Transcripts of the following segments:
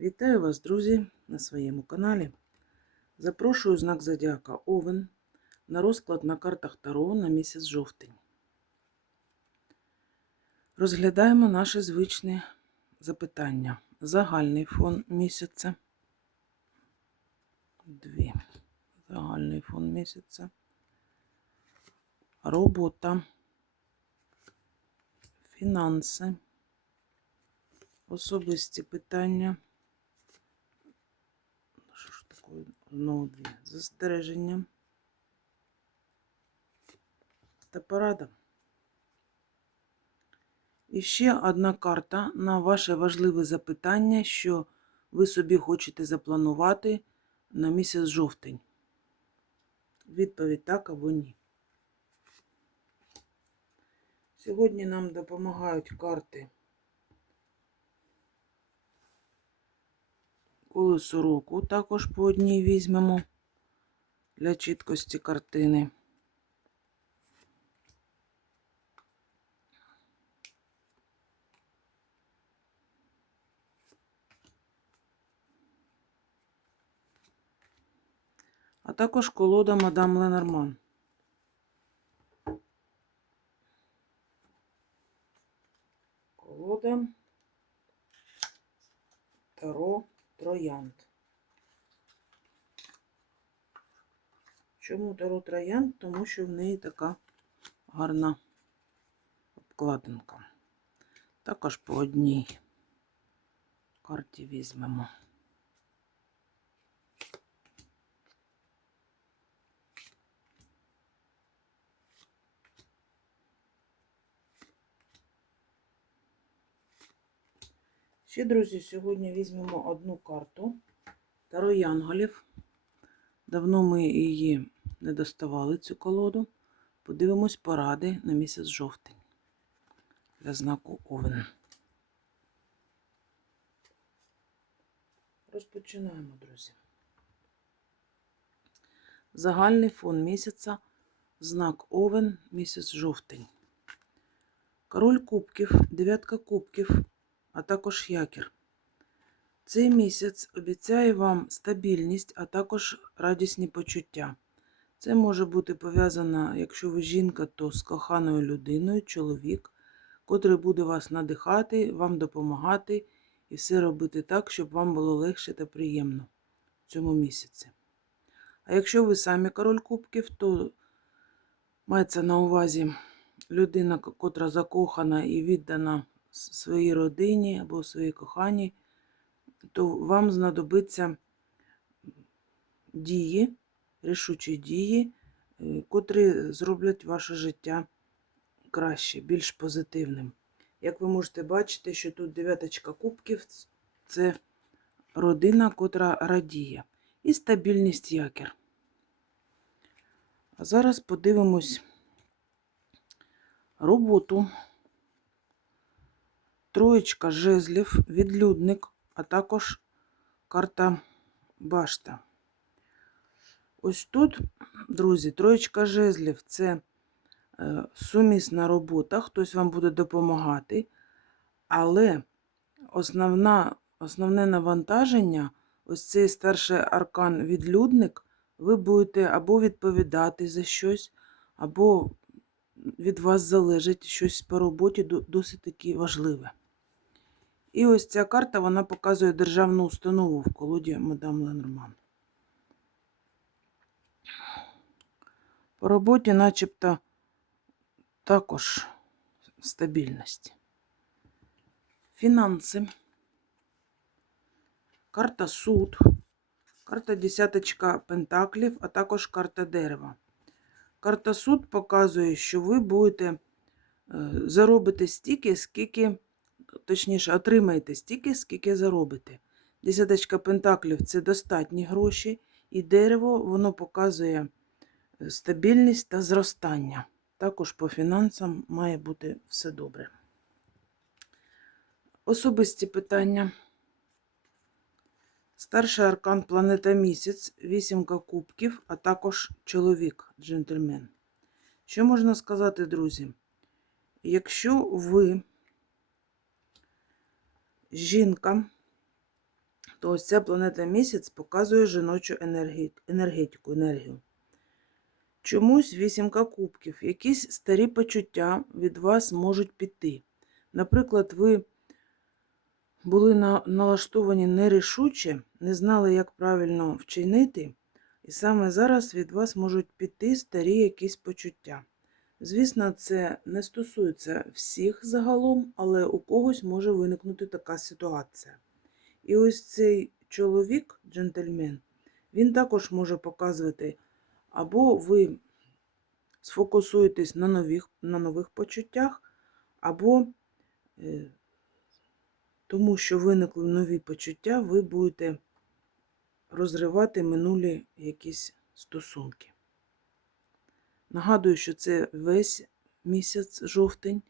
Вітаю вас, друзі, на своєму каналі. Запрошую знак Зодіака Овен на розклад на картах Таро на місяць жовтень. Розглядаємо наше звичне запитання. Загальний фон місяця. Дві. Загальний фон місяця. Робота. Фінанси. Особисті питання. Що ж Знову. Застереження. Та порада. І ще одна карта на ваше важливе запитання, що ви собі хочете запланувати на місяць жовтень. Відповідь так або ні. Сьогодні нам допомагають карти колесо. Також по одній візьмемо для чіткості картини. А також колода мадам Ленорман. Колода Таро Троянд. Чому Таро Троянд? Тому що в неї така гарна обкладинка. Також по одній карті візьмемо. Ще, друзі, сьогодні візьмемо одну карту Таро Янголів. Давно ми її не доставали, цю колоду. Подивимось поради на місяць жовтень для знаку Овен. Розпочинаємо, друзі. Загальний фон місяця, знак Овен, місяць жовтень. Король кубків, дев'ятка кубків, а також якір. Цей місяць обіцяє вам стабільність, а також радісні почуття. Це може бути пов'язано, якщо ви жінка, то з коханою людиною, чоловік, котрий буде вас надихати, вам допомагати і все робити так, щоб вам було легше та приємно в цьому місяці. А якщо ви самі король кубків, то мається на увазі людина, котра закохана і віддана своїй родині або своїй коханій, то вам знадобиться дії, рішучі дії, е, котрі зроблять ваше життя краще, більш позитивним. Як ви можете бачити, що тут дев'яточка кубків це родина, котра радіє, і стабільність якір. А зараз подивимось роботу. Троєчка жезлів, відлюдник, а також карта башта. Ось тут, друзі, троєчка жезлів це е, сумісна робота, хтось вам буде допомагати, але основна, основне навантаження, ось цей старший аркан відлюдник, ви будете або відповідати за щось, або від вас залежить щось по роботі досить таки важливе. І ось ця карта вона показує державну установу в колоді мадам Ленорман. По роботі начебто також стабільність. Фінанси. Карта суд, карта десяточка пентаклів, а також карта дерева. Карта суд показує, що ви будете е, заробити стільки, скільки, точніше, отримаєте стільки, скільки заробите. Десяточка пентаклів це достатні гроші, і дерево воно показує стабільність та зростання. Також по фінансам має бути все добре. Особисті питання. Старший аркан планета місяць, вісімка кубків, а також чоловік, джентльмен. Що можна сказати, друзі? Якщо ви жінка, то ось ця планета місяць показує жіночу енергетику, енергію. Чомусь вісімка кубків, якісь старі почуття від вас можуть піти. Наприклад, ви були на, налаштовані нерішуче, не знали, як правильно вчинити, і саме зараз від вас можуть піти старі якісь почуття. Звісно, це не стосується всіх загалом, але у когось може виникнути така ситуація. І ось цей чоловік, джентльмен, він також може показувати, або ви сфокусуєтесь на нових, на нових почуттях, або е, тому що виникли нові почуття, ви будете розривати минулі якісь стосунки. Нагадую, що це весь місяць жовтень,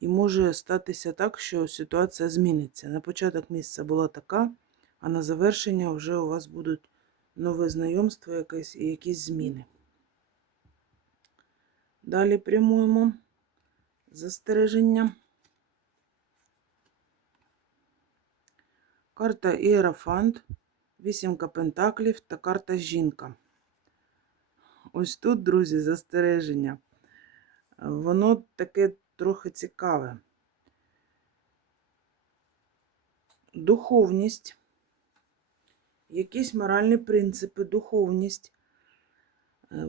і може статися так, що ситуація зміниться. На початок місяця була така, а на завершення вже у вас будуть нове знайомство якесь і якісь зміни. Далі прямуємо застереження. Карта Іерафант, вісімка пентаклів та карта Жінка. Ось тут, друзі, застереження. Воно таке трохи цікаве. Духовність, якісь моральні принципи, духовність. Е,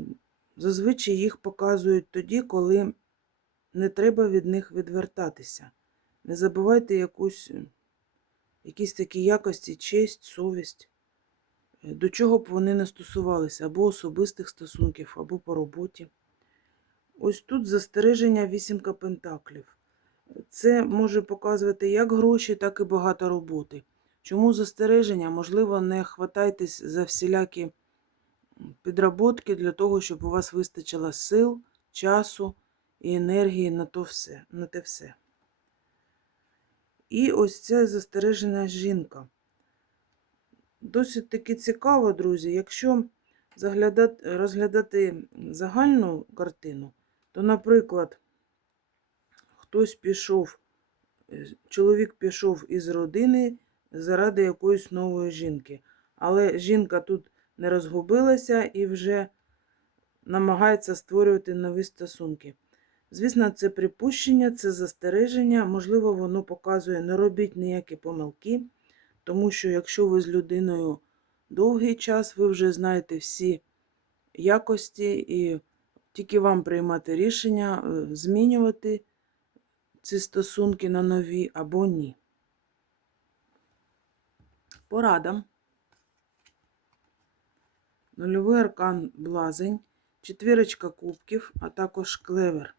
Зазвичай їх показують тоді, коли не треба від них відвертатися. Не забувайте якусь, якісь такі якості, честь, совість, е, до чого б вони не стосувалися, або особистих стосунків, або по роботі. Ось тут застереження вісімка пентаклів. Це може показувати як гроші, так і багато роботи. Чому застереження? Можливо, не хватайтесь за всілякі підработки для того, щоб у вас вистачило сил, часу і енергії на то все, на те все. І ось це застережена жінка. Досить таки цікаво, друзі, якщо заглядати, розглядати загальну картину, то, наприклад, хтось пішов, е, чоловік пішов із родини заради якоїсь нової жінки. Але жінка тут не розгубилася і вже намагається створювати нові стосунки. Звісно, це припущення, це застереження, можливо, воно показує, не робіть ніякі помилки, тому що якщо ви з людиною довгий час, ви вже знаєте всі якості, і тільки вам приймати рішення, е, змінювати ці стосунки на нові або ні. Порада. Нульовий аркан блазень, четвірочка кубків, а також клевер.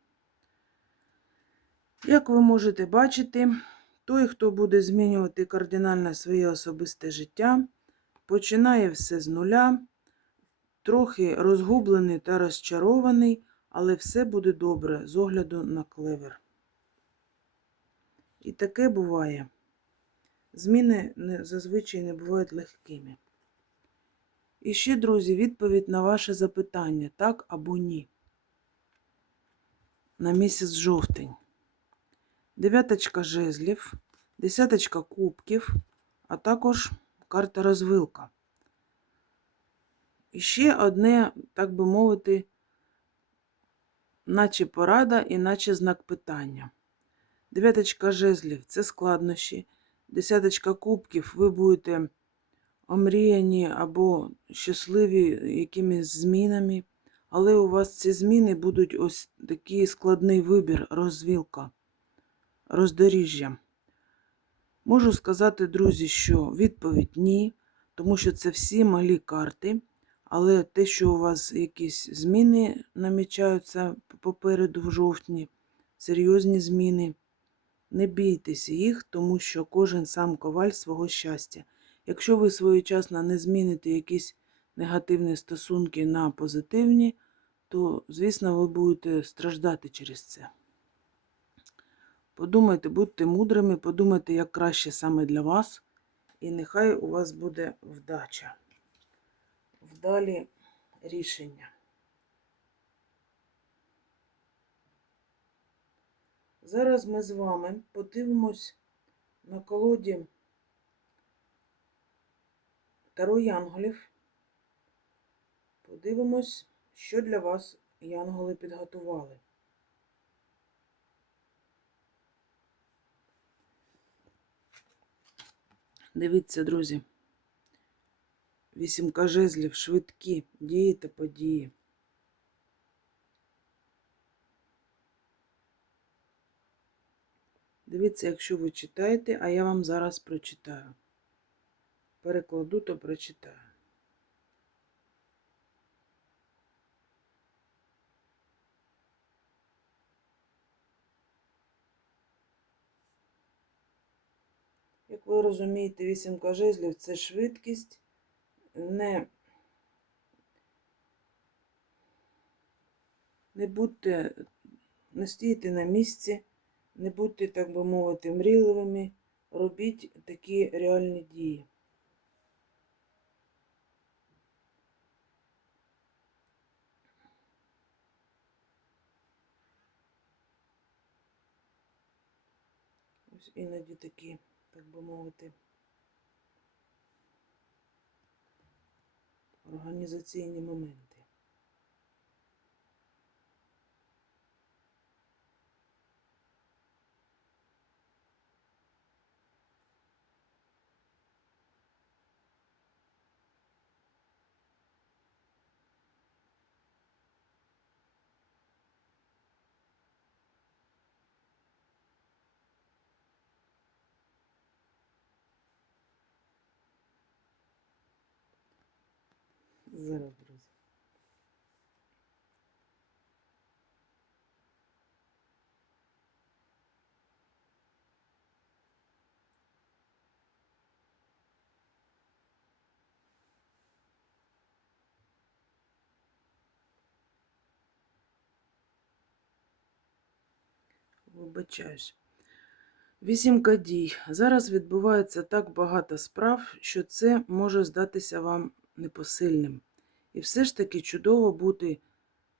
Як ви можете бачити, той, хто буде змінювати кардинально своє особисте життя, починає все з нуля, трохи розгублений та розчарований, але все буде добре з огляду на клевер. І таке буває. Зміни зазвичай не бувають легкими. І ще, друзі, відповідь на ваше запитання, так або ні. На місяць жовтень. Дев'яточка жезлів, десяточка кубків, а також карта розвилка. І ще одне, так би мовити, наче порада і наче знак питання. Дев'яточка жезлів це складнощі. Десяточка кубків ви будете омріяні або щасливі якимись змінами, але у вас ці зміни будуть ось такий складний вибір, розвілка, роздоріжжя. Можу сказати, друзі, що відповідь ні, тому що це всі малі карти, але те, що у вас якісь зміни намічаються попереду в жовтні, серйозні зміни. Не бійтеся їх, тому що кожен сам коваль свого щастя. Якщо ви своєчасно не зміните якісь негативні стосунки на позитивні, то, звісно, ви будете страждати через це. Подумайте, будьте мудрими, подумайте, як краще саме для вас, і нехай у вас буде вдача. Вдалі рішення. Зараз ми з вами подивимось на колоді Таро Янголів. Подивимось, що для вас янголи підготували. Дивіться, друзі. Вісімка жезлів, швидкі дії та події. Дивіться, якщо ви читаєте, а я вам зараз прочитаю. Перекладу, то прочитаю. Як ви розумієте, вісімка жезлів це швидкість, не, не будьте, не стійте на місці, не будьте, так би мовити, мрійливими, робіть такі реальні дії. Ось іноді такі, так би мовити, організаційні моменти. Зараз, друзі. Вибачаюсь. Вісімка дій. Зараз відбувається так багато справ, що це може здатися вам непосильним. І все ж таки чудово бути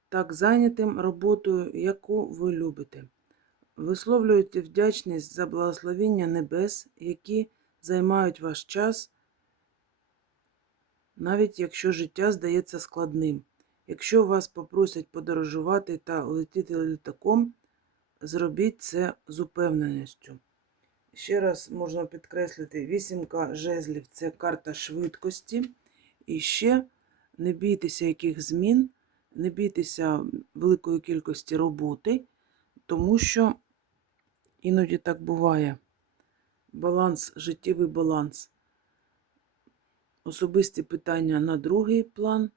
так зайнятим роботою, яку ви любите. Висловлюєте вдячність за благословіння небес, які займають ваш час, навіть якщо життя здається складним. Якщо вас попросять подорожувати та летіти літаком, зробіть це з упевненістю. Ще раз можна підкреслити, вісімка жезлів це карта швидкості. І ще не бійтеся яких змін, не бійтеся великої кількості роботи, тому що іноді так буває. Баланс, життєвий баланс. Особисті питання на другий план,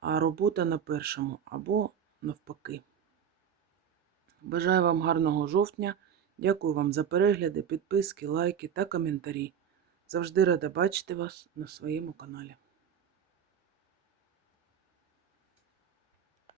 а робота на першому або навпаки. Бажаю вам гарного жовтня. Дякую вам за перегляди, підписки, лайки та коментарі. Завжди рада бачити вас на своєму каналі.